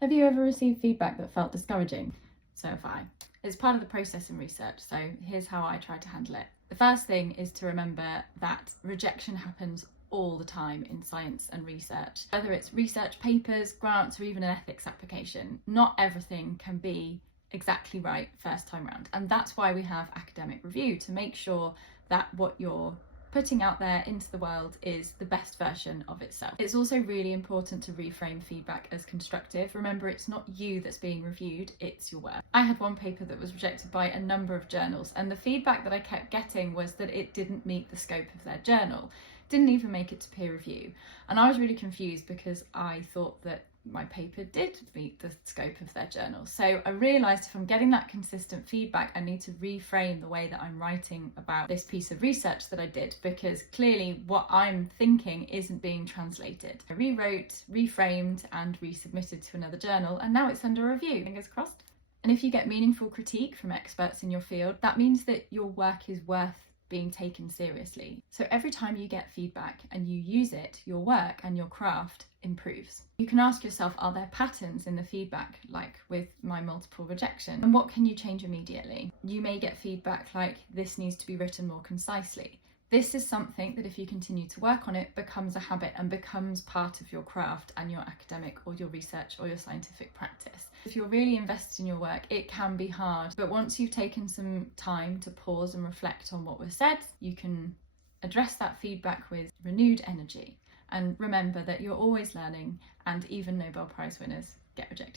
Have you ever received feedback that felt discouraging? So have I. It's part of the process in research, so here's how I try to handle it. The first thing is to remember that rejection happens all the time in science and research. Whether it's research papers, grants, or even an ethics application, not everything can be exactly right first time round. And that's why we have academic review, to make sure that what you're putting out there into the world is the best version of itself. It's also really important to reframe feedback as constructive. Remember, it's not you that's being reviewed, it's your work. I had one paper that was rejected by a number of journals, and the feedback that I kept getting was that it didn't meet the scope of their journal. Didn't even make it to peer review. And I was really confused because I thought that my paper did meet the scope of their journal. So I realised if I'm getting that consistent feedback, I need to reframe the way that I'm writing about this piece of research that I did, because clearly what I'm thinking isn't being translated. I rewrote, reframed, and resubmitted to another journal, and now it's under review. Fingers crossed. And if you get meaningful critique from experts in your field, that means that your work is worth being taken seriously. So every time you get feedback and you use it, your work and your craft improves. You can ask yourself, are there patterns in the feedback, like with my multiple rejection? And what can you change immediately? You may get feedback like, this needs to be written more concisely. This is something that if you continue to work on it, becomes a habit and becomes part of your craft and your academic or your research or your scientific practice. If you're really invested in your work, it can be hard, but once you've taken some time to pause and reflect on what was said, you can address that feedback with renewed energy. And remember that you're always learning, and even Nobel Prize winners get rejected.